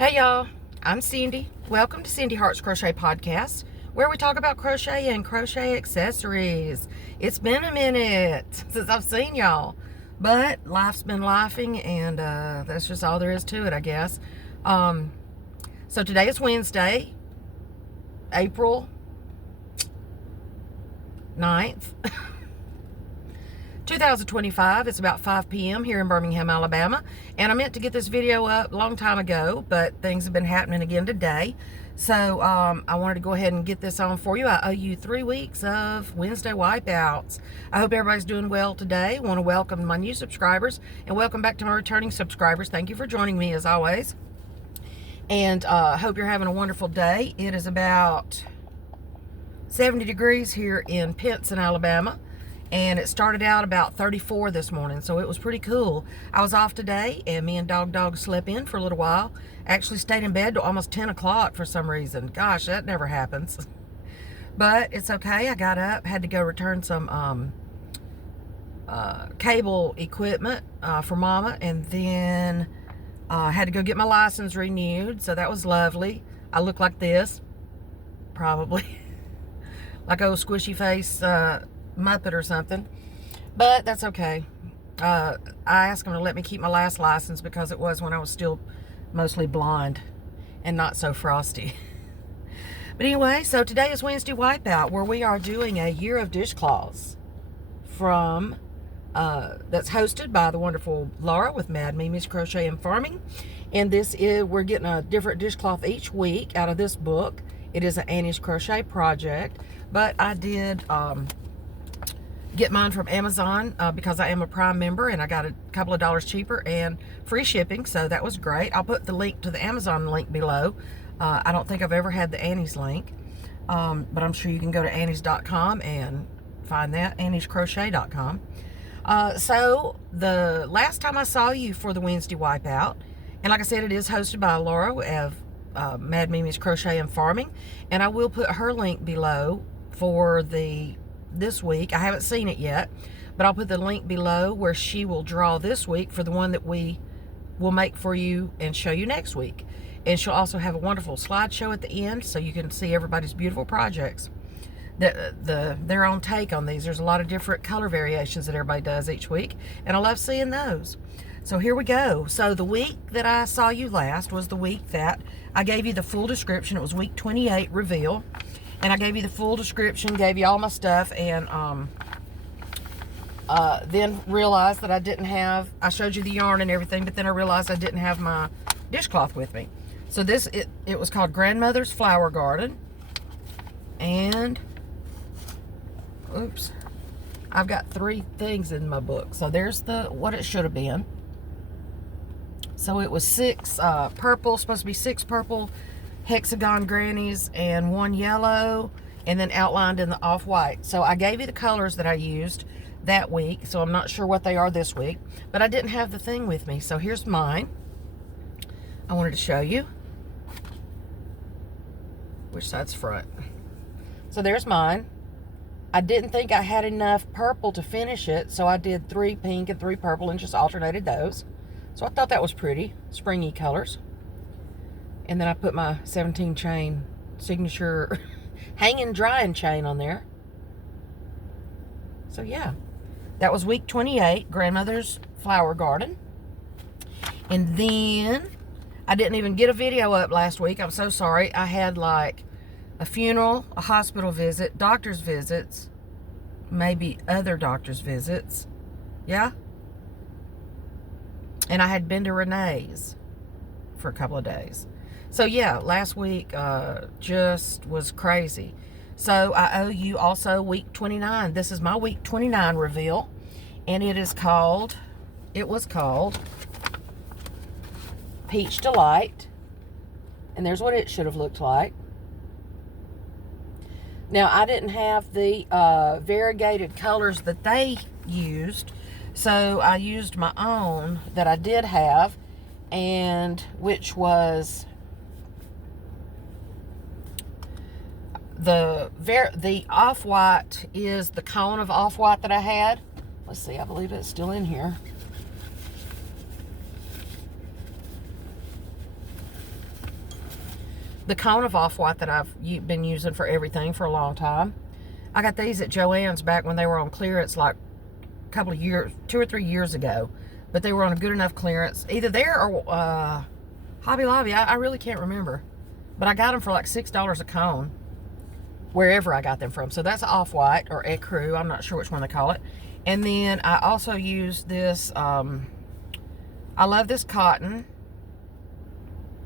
Hey y'all, I'm Cindy. Welcome to Cindy Hart's Crochet Podcast, where we talk about crochet and crochet accessories. It's been a minute since I've seen y'all, but life's been lifing, and that's just all there is to it, I guess. So today is Wednesday, April 9th, 2025. It's about 5 p.m. here in Birmingham, Alabama, and I meant to get this video up a long time ago, but things have been happening again today. So I wanted to go ahead and get this on for you. I owe you 3 weeks of Wednesday wipeouts. I hope everybody's doing well today. I want to welcome my new subscribers and welcome back to my returning subscribers. Thank you for joining me as always. And I hope you're having a wonderful day. It is about 70 degrees here in Pinson, Alabama. And it started out about 34 this morning, so it was pretty cool. I was off today, and me and Dog slept in for a little while. Actually stayed in bed till almost 10 o'clock for some reason. Gosh, that never happens. But it's okay. I got up, had to go return some cable equipment for Mama, and then had to go get my license renewed, so that was lovely. I look like this, probably. Like old squishy face Muppet or something, but that's okay. I asked them to let me keep my last license because it was when I was still mostly blonde and not so frosty. But anyway, so today is Wednesday Wipeout, where we are doing a year of dishcloths from that's hosted by the wonderful Laura with Mad Mimi's Crochet and Farming. And this is, we're getting a different dishcloth each week out of this book. It is an Annie's Crochet project, but I did get mine from Amazon because I am a Prime member, and I got a couple of dollars cheaper and free shipping, so that was great. I'll put the link to the Amazon link below. I don't think I've ever had the Annie's link, but I'm sure you can go to annies.com and find that, anniescrochet.com. So the last time I saw you for the Wednesday Wipeout, and like I said, it is hosted by Laura of Mad Mimi's Crochet and Farming, and I will put her link below for this week. I haven't seen it yet, but I'll put the link below where she will draw this week for the one that we will make for you and show you next week. And she'll also have a wonderful slideshow at the end, so you can see everybody's beautiful projects, their own take on these. There's a lot of different color variations that everybody does each week, and I love seeing those. So here we go. So the week that I saw you last was the week that I gave you the full description. It was week 28 reveal. And I gave you the full description, gave you all my stuff, and then realized that I showed you the yarn and everything, but then I realized I didn't have my dishcloth with me. So it was called Grandmother's Flower Garden. And, oops, I've got 3 things in my book. So there's what it should have been. So it was 6 purple, supposed to be 6 purple hexagon grannies and 1 yellow, and then outlined in the off-white. So I gave you the colors that I used that week, so I'm not sure what they are this week, but I didn't have the thing with me. So here's mine. I wanted to show you which side's front. So there's mine. I didn't think I had enough purple to finish it, so I did 3 pink and 3 purple and just alternated those. So I thought that was pretty springy colors. And then I put my 17 chain signature hanging drying chain on there. So yeah, that was week 28, Grandmother's Flower Garden. And then I didn't even get a video up last week. I'm so sorry. I had like a funeral, a hospital visit, doctor's visits, maybe other doctor's visits. Yeah. And I had been to Renee's for a couple of days. So yeah, last week just was crazy. So I owe you also week 29. This is my week 29 reveal, and it was called Peach Delight. And there's what it should have looked like. Now, I didn't have the variegated colors that they used, so I used my own that I did have, and which was the off-white is the cone of off-white that I had. Let's see, I believe it's still in here. the cone of off-white that I've been using for everything for a long time. I got these at Joann's back when they were on clearance, like a couple of years, 2 or 3 years ago. But they were on a good enough clearance. Either there or Hobby Lobby. I really can't remember. But I got them for like $6 a cone, wherever I got them from. So that's off-white or ecru. I'm not sure which one they call it. And then I also use this, I love this cotton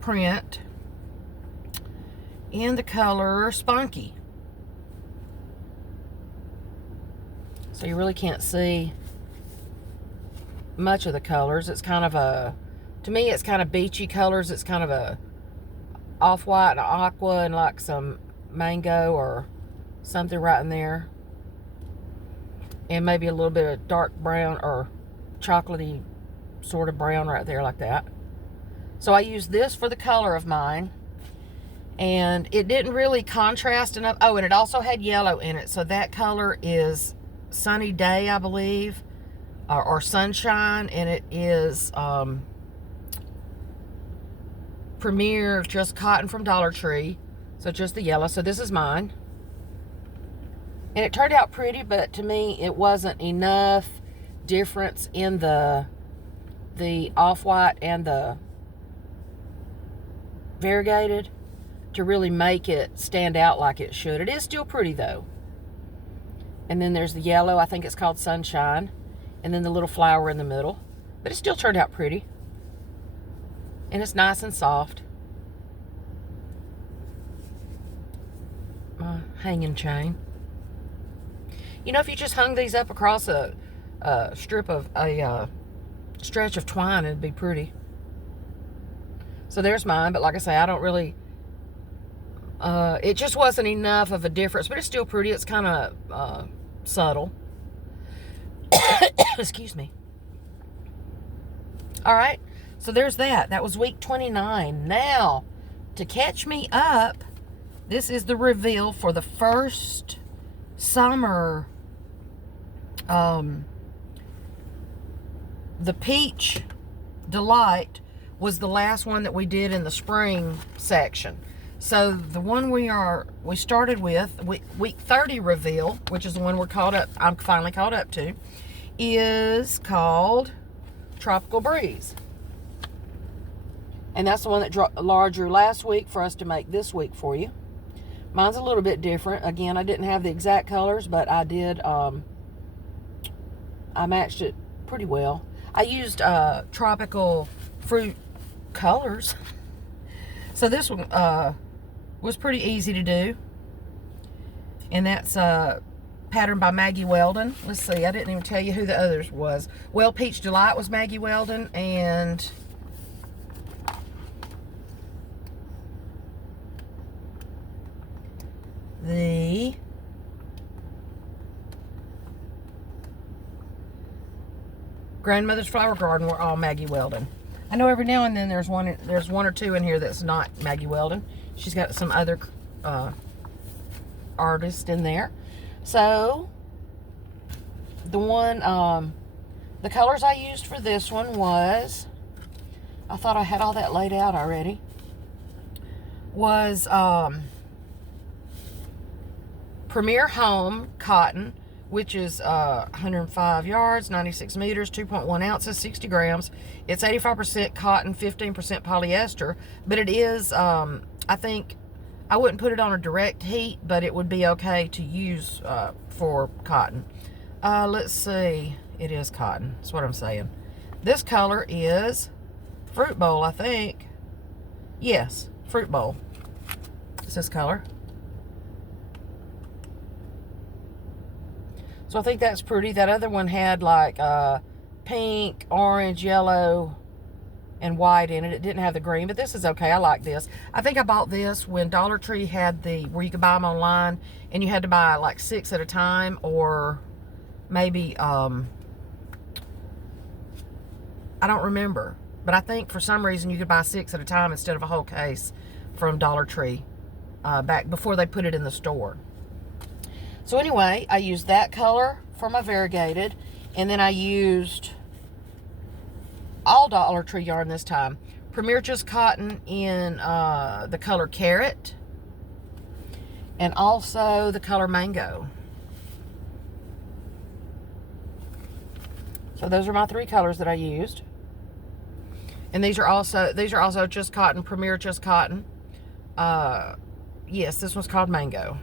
print in the color Spunky. So you really can't see much of the colors. It's kind of a, to me, it's kind of beachy colors. It's kind of a off-white and aqua and like some mango or something right in there. And maybe a little bit of dark brown or chocolatey sort of brown right there like that. So I used this for the color of mine. And it didn't really contrast enough. Oh, and it also had yellow in it. So that color is Sunny Day, I believe. Or Sunshine. And it is Premier Just Cotton from Dollar Tree. So just the yellow. So this is mine. And it turned out pretty, but to me it wasn't enough difference in the off-white and the variegated to really make it stand out like it should. It is still pretty though. And then there's the yellow, I think it's called Sunshine. And then the little flower in the middle. But it still turned out pretty. And it's nice and soft. My hanging chain. You know, if you just hung these up across a strip of a stretch of twine, it'd be pretty. So there's mine, but like I say, I don't really, it just wasn't enough of a difference, but it's still pretty. It's kind of subtle. Excuse me. All right, so there's that. That was week 29. Now, to catch me up, this is the reveal for the first summer. The Peach Delight was the last one that we did in the spring section. So the one we started with, week 30 reveal, which is the one I'm finally caught up to, is called Tropical Breeze. And that's the one that Laura drew last week for us to make this week for you. Mine's a little bit different. Again, I didn't have the exact colors, but I did, I matched it pretty well. I used tropical fruit colors. So this one was pretty easy to do. And that's patterned by Maggie Weldon. Let's see, I didn't even tell you who the others was. Well, Peach Delight was Maggie Weldon, and the Grandmother's Flower Garden were all Maggie Weldon. I know every now and then there's one or two in here that's not Maggie Weldon. She's got some other artists in there. So the one, the colors I used for this one was, I thought I had all that laid out already, was Premier Home Cotton, which is 105 yards, 96 meters, 2.1 ounces, 60 grams. It's 85% cotton, 15% polyester, but it is, I think, I wouldn't put it on a direct heat, but it would be okay to use for cotton. Let's see, it is cotton, that's what I'm saying. This color is Fruit Bowl, I think. Yes, Fruit Bowl. It's this color. So I think that's pretty. That other one had like pink, orange, yellow, and white in it. It didn't have the green, but this is okay. I like this. I think I bought this when Dollar Tree had where you could buy them online, and you had to buy like 6 at a time, or maybe, I don't remember. But I think for some reason you could buy 6 at a time instead of a whole case from Dollar Tree back before they put it in the store. So anyway, I used that color for my variegated, and then I used all Dollar Tree yarn this time. Premier Just Cotton in the color Carrot, and also the color Mango. So those are my 3 colors that I used. And these are also Just Cotton, Premier Just Cotton. Yes, this one's called Mango.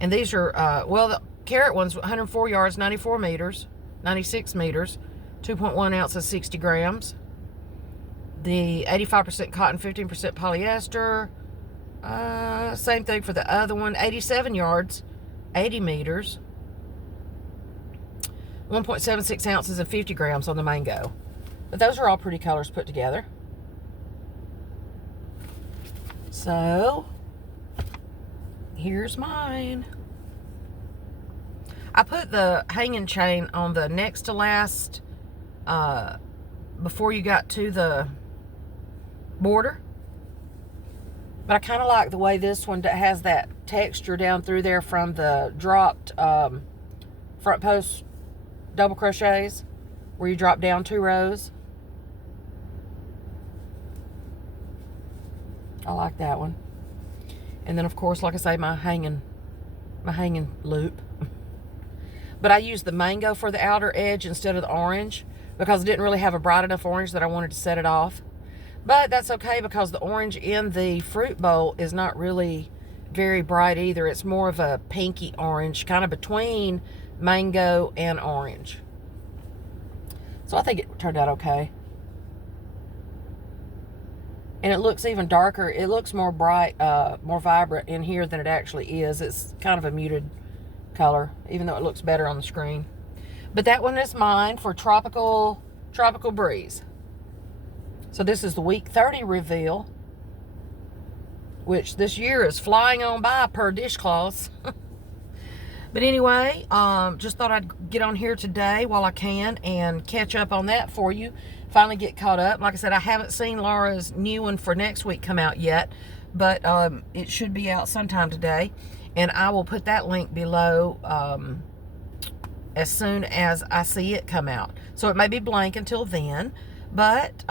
And these are, well, the Carrot one's 104 yards, 94 meters, 96 meters, 2.1 ounces, 60 grams. The 85% cotton, 15% polyester. Same thing for the other one, 87 yards, 80 meters, 1.76 ounces and 50 grams on the Mango. But those are all pretty colors put together. So, here's mine. I put the hanging chain on the next to last, before you got to the border. But I kind of like the way this one has that texture down through there from the dropped front post double crochets, where you drop down 2 rows. I like that one. And then, of course, like I say, my hanging loop. But I used the Mango for the outer edge instead of the orange, because I didn't really have a bright enough orange that I wanted to set it off. But that's okay, because the orange in the fruit bowl is not really very bright either. It's more of a pinky orange, kind of between mango and orange. So I think it turned out okay. And it looks even darker. It looks more bright, more vibrant in here than it actually is. It's kind of a muted color, even though it looks better on the screen. But that one is mine for Tropical Breeze. So this is the week 30 reveal, which this year is flying on by per dishcloths. But anyway, just thought I'd get on here today while I can and catch up on that for you. Finally get caught up. Like I said, I haven't seen Laura's new one for next week come out yet, but it should be out sometime today. And I will put that link below as soon as I see it come out. So it may be blank until then, but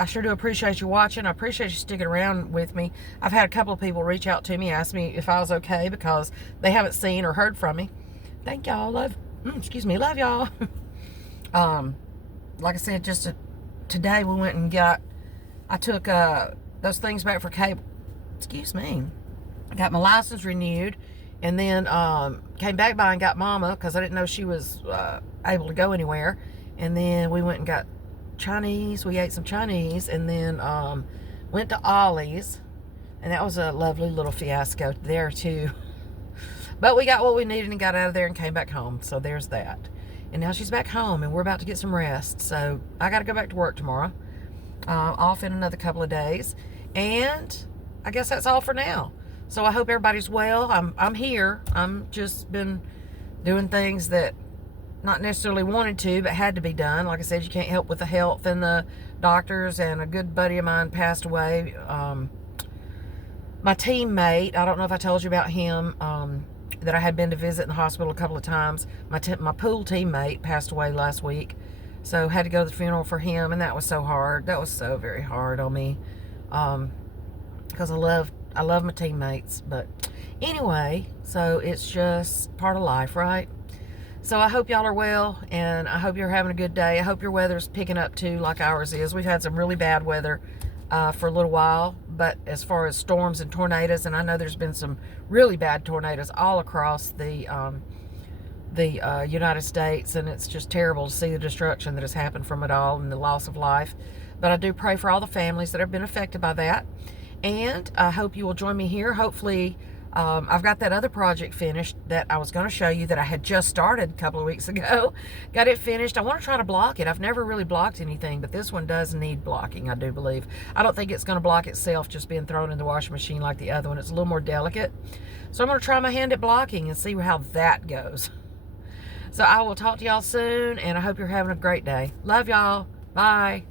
I sure do appreciate you watching. I appreciate you sticking around with me. I've had a couple of people reach out to me, ask me if I was okay because they haven't seen or heard from me. Thank y'all. Love y'all. Like I said, just today we went and I took those things back for cable. Excuse me. I got my license renewed, and then came back by and got Mama because I didn't know she was able to go anywhere. And then we went and got Chinese. We ate some Chinese, and then went to Ollie's, and that was a lovely little fiasco there too. But we got what we needed and got out of there and came back home. So there's that. And now she's back home, and we're about to get some rest. So I got to go back to work tomorrow. Off in another couple of days, and I guess that's all for now. So I hope everybody's well. I'm here. I'm just been doing things that not necessarily wanted to, but had to be done. Like I said, you can't help with the health and the doctors, and a good buddy of mine passed away. My teammate, I don't know if I told you about him, that I had been to visit in the hospital a couple of times. My pool teammate passed away last week, so had to go to the funeral for him, and that was so hard. That was so very hard on me, because I love my teammates. But anyway, so it's just part of life, right? So I hope y'all are well, and I hope you're having a good day. I hope your weather's picking up too, like ours is. We've had some really bad weather for a little while, but as far as storms and tornadoes, and I know there's been some really bad tornadoes all across the United States, and it's just terrible to see the destruction that has happened from it all and the loss of life. But I do pray for all the families that have been affected by that, and I hope you will join me here. Hopefully, I've got that other project finished that I was going to show you that I had just started a couple of weeks ago. Got it finished. I want to try to block it. I've never really blocked anything, but this one does need blocking, I do believe. I don't think it's going to block itself just being thrown in the washing machine like the other one. It's a little more delicate. So I'm going to try my hand at blocking and see how that goes. So I will talk to y'all soon, and I hope you're having a great day. Love y'all. Bye.